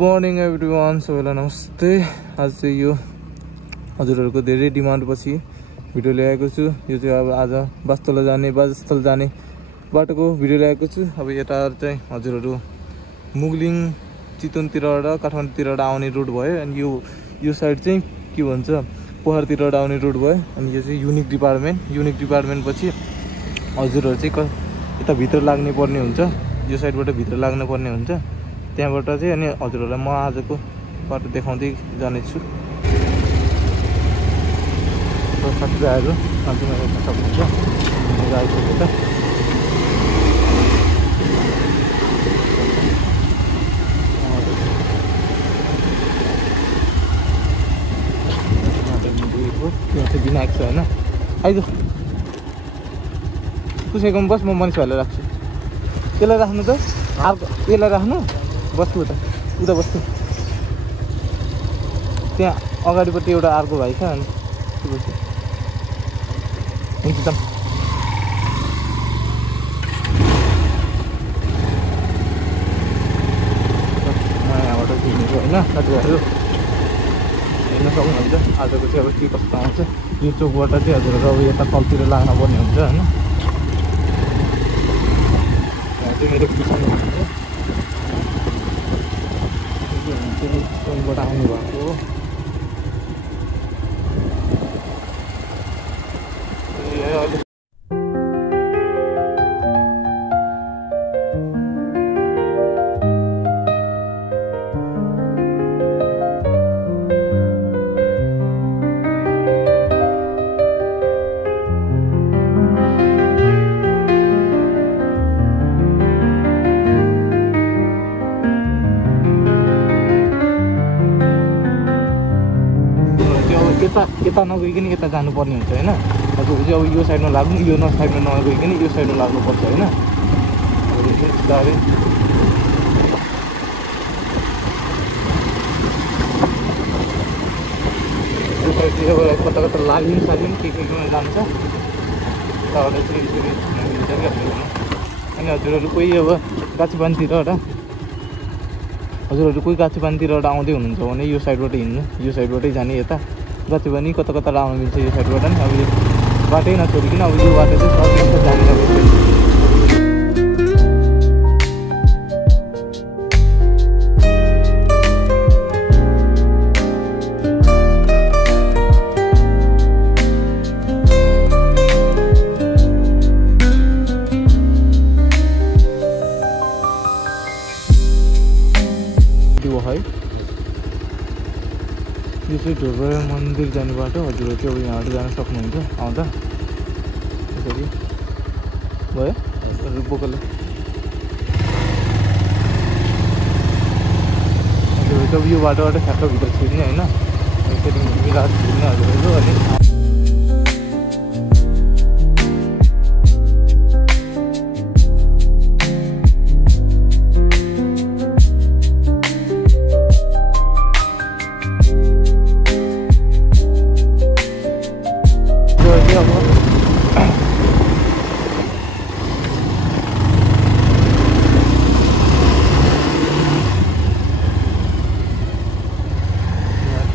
Morning everyone, सबैलाई नमस्ते। आज चाहिँ यो हजुरहरूको धेरै डिमान्ड पछि भिडियो ल्याएको छु। यो चाहिँ अब आज बास्तोल जाने बाटोको भिडियो ल्याएको छु। अब यता चाहिँ हजुरहरू मुगलिङ चितवनतिरबाट काठमाडौँतिरबाट आउने रोड भयो, अनि यो साइड चाहिँ के भन्छ पहाडतिरबाट आउने रोड भयो। अनि यो चाहिँ युनिक डिपार्टमेन्ट पछि हजुरहरू चाहिँ यता भित्र लाग्ने पर्ने हुन्छ, यो साइडबाट भित्र लाग्नु पर्ने हुन्छ। त्यहाँबाट चाहिँ अनि हजुरहरूलाई म आजको बाटो देखाउँदै जानेछु। साथीभाइहरू आजमा हेर्न सक्नुहुन्छ, आइसक्यो त। त्यहाँ चाहिँ बिना आएको छ होइन, आइज कसैकोमा बस, म मान्छेहरूलाई राख्छु। त्यसलाई राख्नु त, अर्को यसलाई राख्नु, बस्छु उता बस्छु। त्यहाँ अगाडिपट्टि एउटा अर्को भाइ छ, अनि बस्छु। हुन्छ त, यहाँबाट हिँडेको होइन साथीभाइहरू, हेर्न सक्नुहुन्छ आजको चाहिँ अब के कस्तो आउँछ। यो चोकबाट चाहिँ हजुरहरू अब यता तलतिर लाग्न पर्ने हुन्छ होइन। यहाँ चाहिँ मेरो किसान हुनुहुन्छ, बाट आउनु भएको हो। यता नगइकन यता जानुपर्ने हुन्छ होइन। हजुर चाहिँ अब यो साइडमा लाग्नु, यो साइडमा नगइकन यो साइडमा लाग्नुपर्छ होइन। यो साइड कता कता लाग्नु के जान्छ, त्यहाँबाट चाहिँ अनि हजुरहरू कोही अब गाछीपानतिरबाट आउँदै हुनुहुन्छ भने यो साइडबाट हिँड्नु, यो साइडबाटै जाने। यता गति पनि कता कता आउनु मिल्छ यो साइडबाट नि। अब यो बाटै नछोडिकन अब यो बाटो चाहिँ सर्टकट जाने है। यो चाहिँ ढोबरा मन्दिर जाने बाटो। हजुरहरू चाहिँ अब यहाँबाट जान सक्नुहुन्छ आउँदा। यसरी भयो बोकल हजुरहरू चाहिँ अब यो बाटोबाट ठ्याक्क भित्र छिर्ने होइन। यसरी मिलाएर छिर्ने हजुरहरू। अनि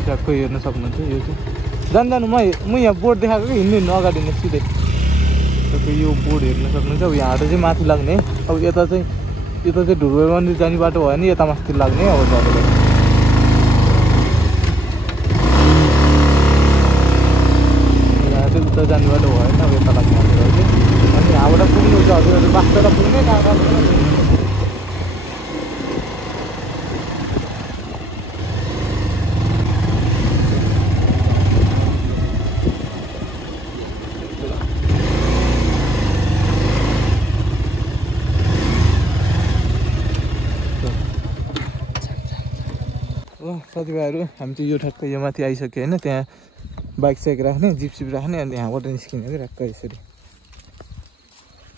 ट्याक्कै हेर्न सक्नुहुन्छ। यो चाहिँ जानु म यहाँ बोर्ड देखाएको कि हिँड्नु अगाडि नै सिधै तपाईँ यो बोर्ड हेर्न सक्नुहुन्छ। अब यहाँबाट चाहिँ माथि लाग्ने, अब यता चाहिँ ढुरुवा मन्दिर जाने बाटो भयो नि, यता माथि लाग्ने। अब तपाईँलाई यहाँ चाहिँ उता जाने बाटो भएन, अब यता लाग्ने हजुरहरू चाहिँ। अनि यहाँबाट पुग्नुहुन्छ हजुरहरू, बास्तर पुग्ने कहाँ साथीभाइहरू। हामी चाहिँ यो ठ्याक्कै यो माथि आइसक्यो होइन। त्यहाँ बाइक साइक राख्ने, जिप राख्ने, अनि यहाँबाट निस्किने कि ठ्याक्कै यसरी।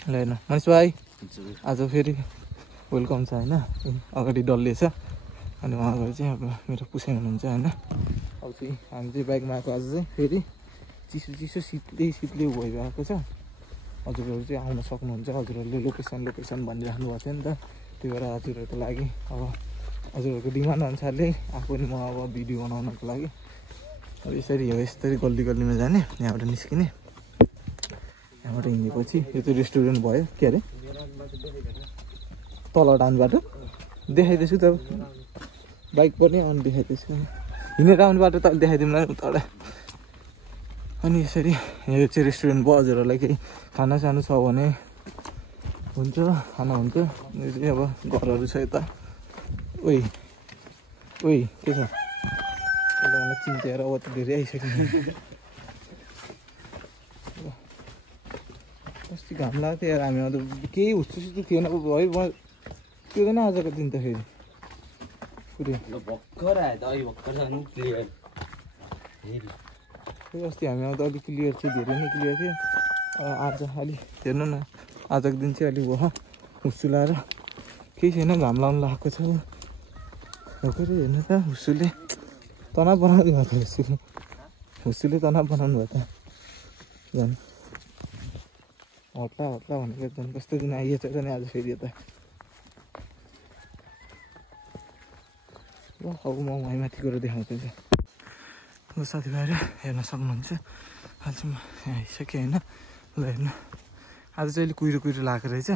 ल हेर्नु मनिष भाइ, आज फेरि वेलकम छ होइन। अगाडि डल्ले छ, अनि उहाँ गएर चाहिँ अब मेरो पुसाइ हुनुहुन्छ होइन। अब चाहिँ हामी चाहिँ बाइकमा आएको आज चाहिँ फेरि चिसो शीतले भइरहेको छ। हजुरहरू चाहिँ आउन सक्नुहुन्छ। हजुरहरूले लोकेसन भनिराख्नु भएको थियो नि त, त्यही भएर हजुरहरूको लागि अब हजुरहरूको डिमान्ड अनुसारले आफू पनि म अब भिडियो बनाउनको लागि अब यसरी हो, यसरी गल्ली गल्लीमा जाने, यहाँबाट निस्किने, यहाँबाट हिँडेपछि यो चाहिँ रेस्टुरेन्ट भयो। के अरे तल डाउन बाटो देखाइदिएछु त, बाइक पनि अनि देखाइदिएछु, हिँडेर आउने बाटो त देखाइदिउँला नि तल। अनि यसरी यो चाहिँ रेस्टुरेन्ट भयो, हजुरहरूलाई केही खाना सानो छ भने हुन्छ, खाना हुन्छ। यो चाहिँ अब घरहरू छ यता। ओइ ओइ के छ मलाई चिन्चेर अब त धेरै आइसक्यो। अस्ति घाम लाग्थ्यो यार, हामीमा त केही हुस्सुसुसु थिएन भयो त्यो पनि आजको दिन त फेरि पुरै भर्खर आयो त, अहिले भर्खर जानु क्लियर। अस्ति हामीमा त अलिक क्लियर थियो, धेरै नै क्लियर थियो। आज अलिक हेर्नु न, आजको दिन चाहिँ अलिक भयो हुस्सुलाएर केही छैन, घाम लाउनु लगाएको छ। भर्खरै हेर्नु त हुस्सुले तनाव बनाउनु भएको छ, हुस्सुले तनाव बनाउनु भयो त झन्। हट्ला हट्ला भनेको झन् कस्तो दिन आइएछ त नि आज फेरि यता। ल अब म माथि गएर देखाउँछु नि साथीभाइहरू, हेर्न सक्नुहुन्छ। अहिले चाहिँ म यहाँ आइसकेँ होइन। ल हेर्नु, आज चाहिँ अलिक कुहिरो कुहिरो लागेको रहेछ,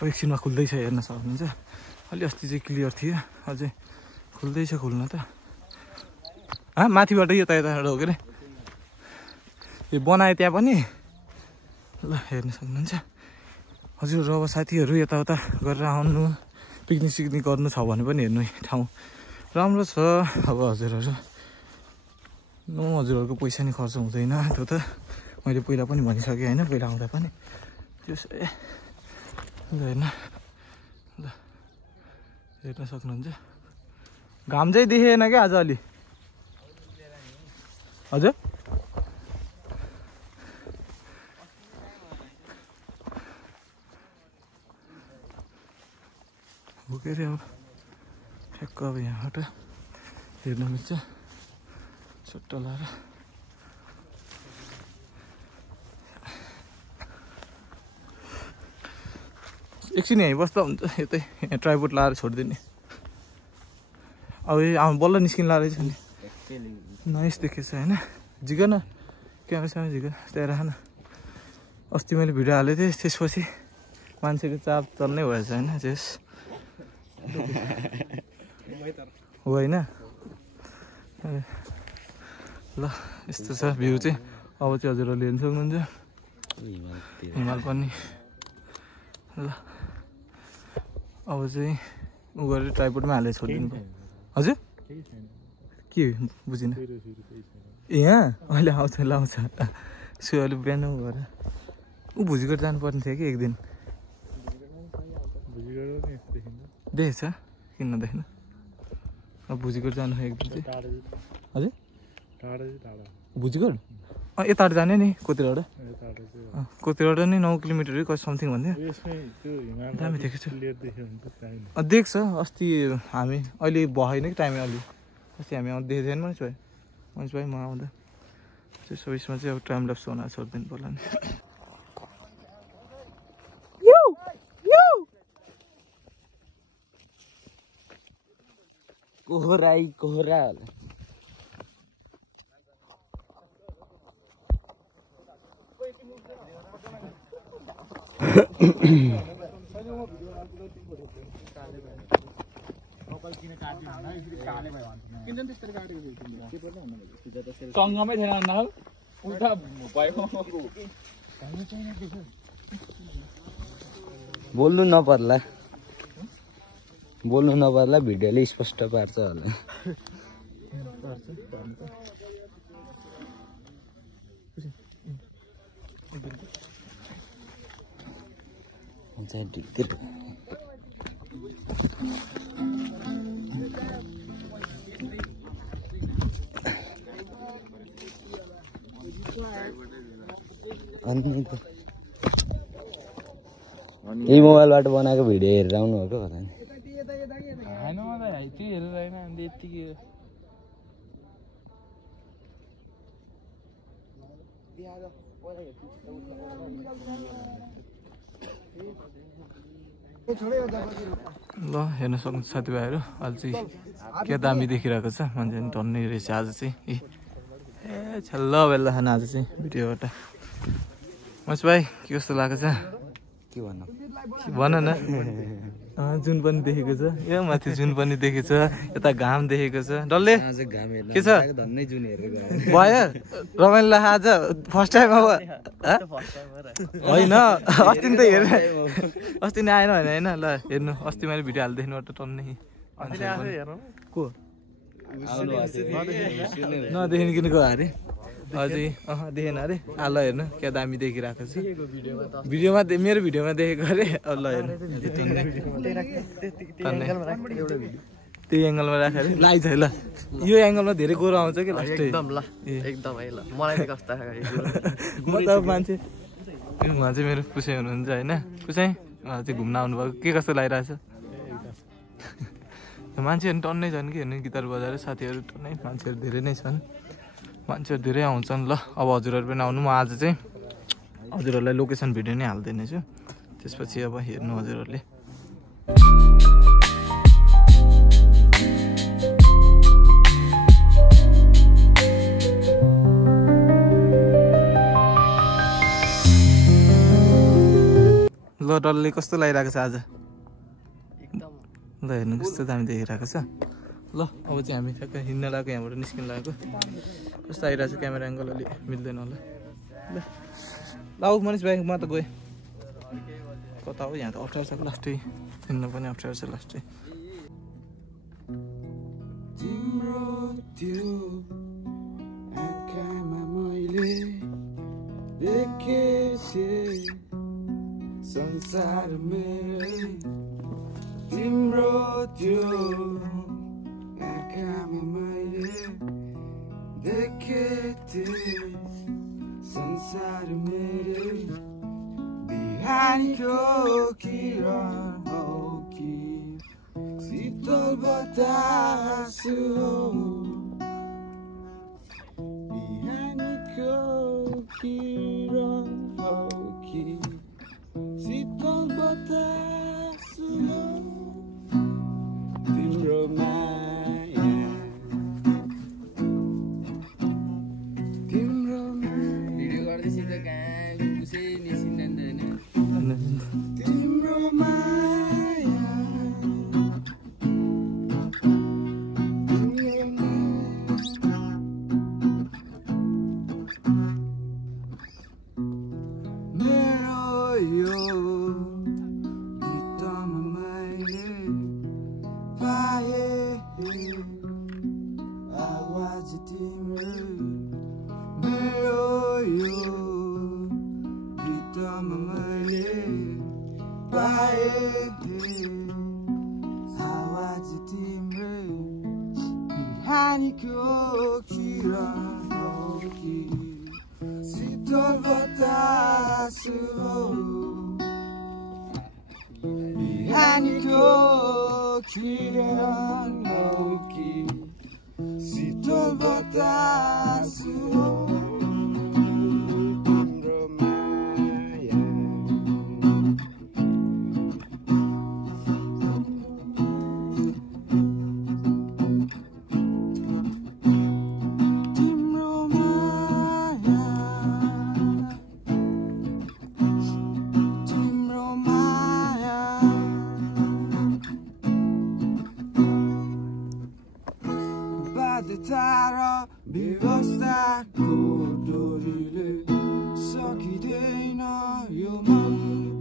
अब एकछिनमा खुल्दैछ, हेर्न सक्नुहुन्छ। अलि अस्ति चाहिँ क्लियर थियो, अझै खुल्दैछ खुल्न त। माथिबाट यता यताबाट हो के अरे यो बनायो त्यहाँ पनि। ल हेर्न सक्नुहुन्छ हजुर। अब साथीहरू यताउता गरेर आउनु, पिकनिक सिकनिक गर्नु छ भने पनि हेर्नु ठाउँ राम्रो छ। अब हजुरहरू हजुरहरूको पैसा नि खर्च हुँदैन, त्यो त मैले पहिला पनि भनिसकेँ होइन, पहिला आउँदा पनि त्यो। ल हेर्न, ल हेर्न सक्नुहुन्छ। घाम चाहिँ देखेन क्या आज अलि। हजुर हो के अरे अब ठ्याक्क अब यहाँबाट हेर्न मिल्छ छुट्टा लाएर। एकछिन यहीँ बस्दा हुन्छ, यतै यहाँ ट्राइपोड लाएर छोडिदिने। अब बल्ल निस्किन लाएर छ नि, नाइस देखेछ होइन। झिक न क्यामेरासँग झिक त्यहाँ राख न। अस्ति मैले भिडियो हालेको थिएँ, त्यसपछि मान्छेको चाप चल्नै भएछ होइन। त्यस हो होइन। ल यस्तो छ भ्यू चाहिँ। अब चाहिँ हजुरहरूले हेर्नु सक्नुहुन्छ हिमाल पनि। ल अब चाहिँ उ गरेर ट्राइपोडमा हालेर छोडिदिनु भयो। हजुर के बुझिनँ। यहाँ अहिले आउँछ लाउँछ सो अहिले बिहान गएर ऊ भुजिगढ जानुपर्ने थियो कि एक दिन। देखेछ किन नदेख्नु। अब भुजिगढ जानु एक दिन चाहिँ। हजुर भुजिगढ यताबाट जाने नि कतिबाट नि 9 किलोमिटर कति समथिङ भन्थ्यो। दामी देखेको छु देख्छ। अस्ति हामी अहिले भएन कि टाइम, अलि अस्ति हामी आउँदा देखेको थिएन मनिष भाइ म आउँदा। त्यसो उयसमा चाहिँ अब टाइम ल्याप्स बनाएर छोडिदिनु पर्ला नि। कोहरा सँगमै थिएन उल्टा भयो। बोल्नु नपर्ला भिडियोले स्पष्ट पार्छ होला। यही मोबाइलबाट बनाएको भिडियो हेरेर आउनु भएको होला नि। ल हेर्न सक्नुहुन्छ साथीभाइहरू अहिले चाहिँ के दामी देखिरहेको छ मान्छे पनि टन्नै रहेछ आज चाहिँ ए छल्ल बेल्ला खाना आज चाहिँ भिडियोबाट मस भाइ के कस्तो लागेको छ के भन्नु भन न जुन पनि देखेको छ यो माथि जुन पनि देखेको छ यता घाम देखेको छ डल्ले के छ भयो रमाइलो आज फर्स्ट टाइम अब होइन अस्ति त हेरेर अस्ति नै आएन होइन ल हेर्नु अस्ति मैले भिडियो हालिदिएबाट टन्नै को नदेखिकन गयो अरे अझै देखेन अरे ल हेर्नु क्या दामी देखिरहेको छ भिडियोमा मेरो भिडियोमा देखेको अरे ल हेर्नु त्यही एङ्गलमा राखेर लाइज है ल यो एङ्गलमा धेरै गोरो आउँछ कि लास्ट एकदम ल एकदम है ल मलाई त कस्तो म त मान्छे उहाँ चाहिँ मेरो पुसाइ हुनुहुन्छ होइन पुसाइ उहाँ चाहिँ घुम्न आउनुभएको के कस्तो लागिरहेछ मान्छेहरू टन्नै छन् कि हेर्नु गिटार बजाएर साथीहरू टन्नै मान्छेहरू धेरै नै छन् मान्छेहरू धेरै आउँछन् ल अब हजुरहरू पनि आउनु म आज चाहिँ हजुरहरूलाई लोकेसन भिडियो नै हालिदिने छु त्यसपछि अब हेर्नु हजुरहरूले ल डल्लै कस्तो लागिरहेको छ आज ल हेर्नु कस्तो दामी देखिरहेको छ ल अब चाहिँ हामी ठ्याक्क हिँड्न लागेको यहाँबाट निस्किन लागेको कस्तो आइरहेको छ क्यामेरा एङ्गल अलि मिल्दैन होला ल ल मनिष भाइ म त गएँ कता हो यहाँ त अप्ठ्यारो छ लास्टै हिँड्न पनि अप्ठ्यारो छ लास्टै संसार मेरै तिम्रो त्यो आँखामा मैले देखेथे संसार मेरै बिहानीको किरण हो कि शीतल बतास हो बिहानीको किरण हो कि शीतल बतास हो तिम्रो माया तिम्रो भिडियो गर्दैछु त कहाँ कसै निस्किँदैन तिम्रो माया मेरो यो गीतमा मैले पाए आवाज तिम्रो मेरो यो गीतमा मैले पाए आवाज तिम्रो बिहानीको किरण हो कि शीतल बतास हो बिहानीको किरण हो कि शीतल बतास हो तिम्रो माया तिम्रो माया तिम्रो माया बाध्यता र व्यवस्थाको डोरीले सकिँदैन यो मन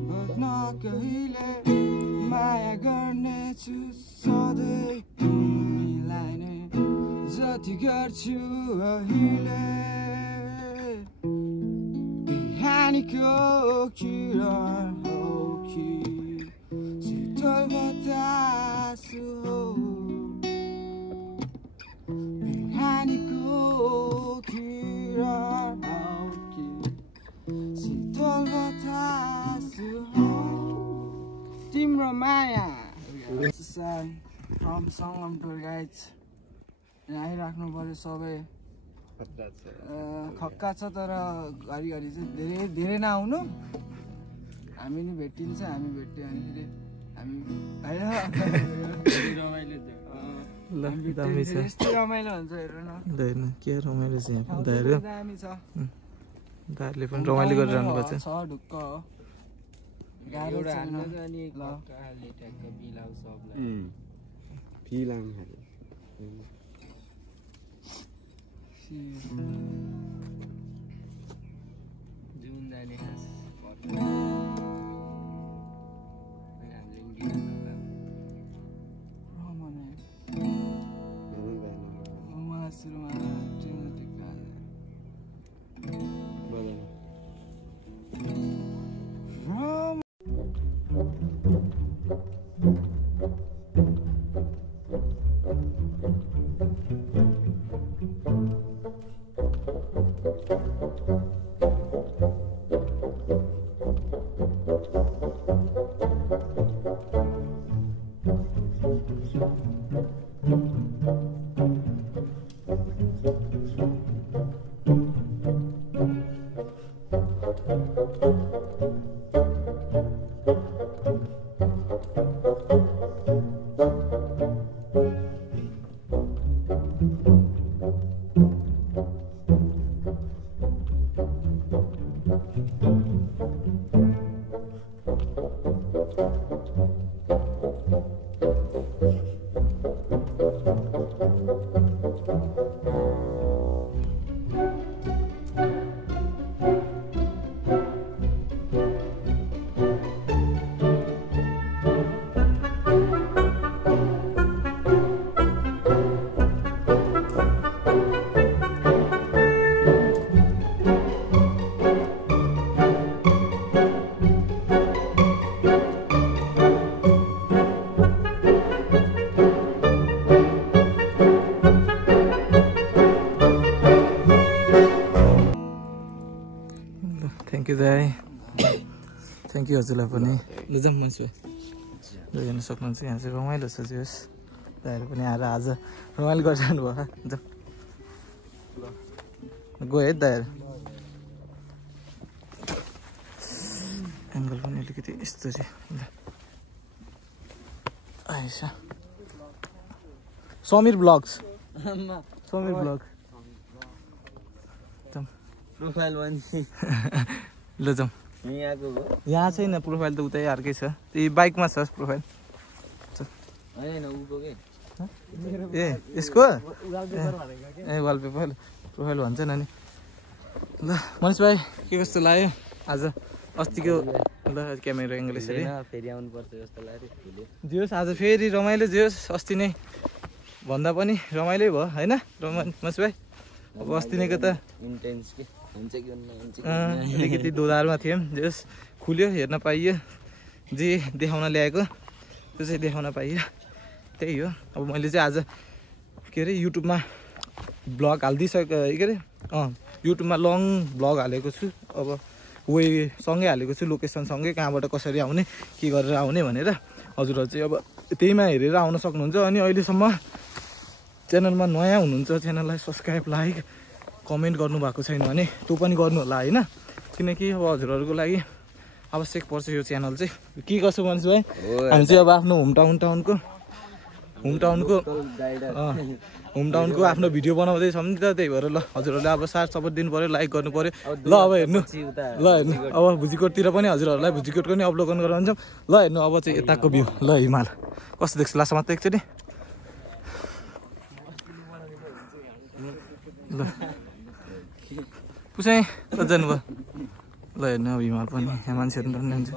भग्न कहिले माया गर्नेछु सधैँ तिमीलाई नै जति गर्छु अहिले बिहानीको किरण हो कि शीतल बतास हो बिहानीको किरण हो कि शीतल बतास हो तिम्रो माया फ्रम सङ्गम टुर गाइड्स यहाँ आइराख्नु पर्यो सबै खक्का छ तर घरिघरि चाहिँ धेरै धेरै नआउनु हामी नि भेटिन्छ हामी भेट्यो अनि फेरि ल दामी छ रमाइलो हुन्छ हेर्नु न दाइले के रमाइलो छ यहाँ पनि दाइहरू दाइहरूले पनि रमाइलो गरिरहनु भएको छ ढुक्क हो गाह्रो छैन ल फिल आउनु जुन जाने थ्याङ्क यू दाइ थ्याङ्क यू हजुरलाई पनि ल जाउँ मान्छे भाइ हेर्न सक्नुहुन्छ यहाँ चाहिँ रमाइलो छ जोस् दाइहरू पनि आएर आज रमाइलो गरिरहनु भयो जाउँ गयो है दाइहरू एङ्गल पनि अलिकति यस्तरी ल आएछ Samir blogs Samir blog profile ल जाउँ यहाँ छैन प्रोफाइल त उतै अर्कै छ त्यही बाइकमा छ प्रोफाइल ए यसको ए वालपेपर प्रोफाइल भन्छ नि ल मनिष भाइ के कस्तो लाग्यो आज अस्तिको ल क्यामेरा एङ्गल यसरी फेरि आउनुपर्छ जस्तो लाग्यो जियोस् आज फेरि रमाइलो जियोस् अस्ति नै भन्दा पनि रमाइलै भयो होइन मनिष भाइ अब अस्ति नैको त इन्टेन्स के हुन्छ कि हुन्छ अलिकति दोधारमा थियौँ जस खुल्यो हेर्न पाइयो जे देखाउन ल्याएको त्यो चाहिँ देखाउन पाइयो त्यही हो अब मैले चाहिँ आज के अरे युट्युबमा ब्लग हालिदिइसकेको के अरे युट्युबमा लङ ब्लग हालेको छु अब वे सँगै हालेको छु लोकेसनसँगै कहाँबाट कसरी आउने के गरेर आउने भनेर हजुरहरू चाहिँ अब त्यहीमा हेरेर आउन सक्नुहुन्छ अनि अहिलेसम्म च्यानलमा नयाँ हुनुहुन्छ च्यानललाई सब्सक्राइब लाइक कमेन्ट गर्नुभएको छैन भने त्यो पनि गर्नु होला होइन किनकि अब हजुरहरूको लागि आवश्यक पर्छ यो च्यानल चाहिँ के कसो मान्छे भाइ हामी चाहिँ अब आफ्नो होम टाउनको आफ्नो भिडियो बनाउँदैछौँ नि त त्यही भएर ल हजुरहरूले अब साथ सपोर्ट दिनु पऱ्यो लाइक गर्नु पऱ्यो ल अब हेर्नु ल हेर्नु अब भुजिकोटतिर पनि हजुरहरूलाई भुजिकोटको नि अवलोकन गराउँछौँ ल हेर्नु अब चाहिँ यताको भ्यू ल हिमाल कस्तो देख्छ लास्ट मात्रै एकचोटि ल पुसाइ कति जानुभयो ल हेर्नु अब हिमाल पनि यहाँ मान्छेहरू पनि हुन्छ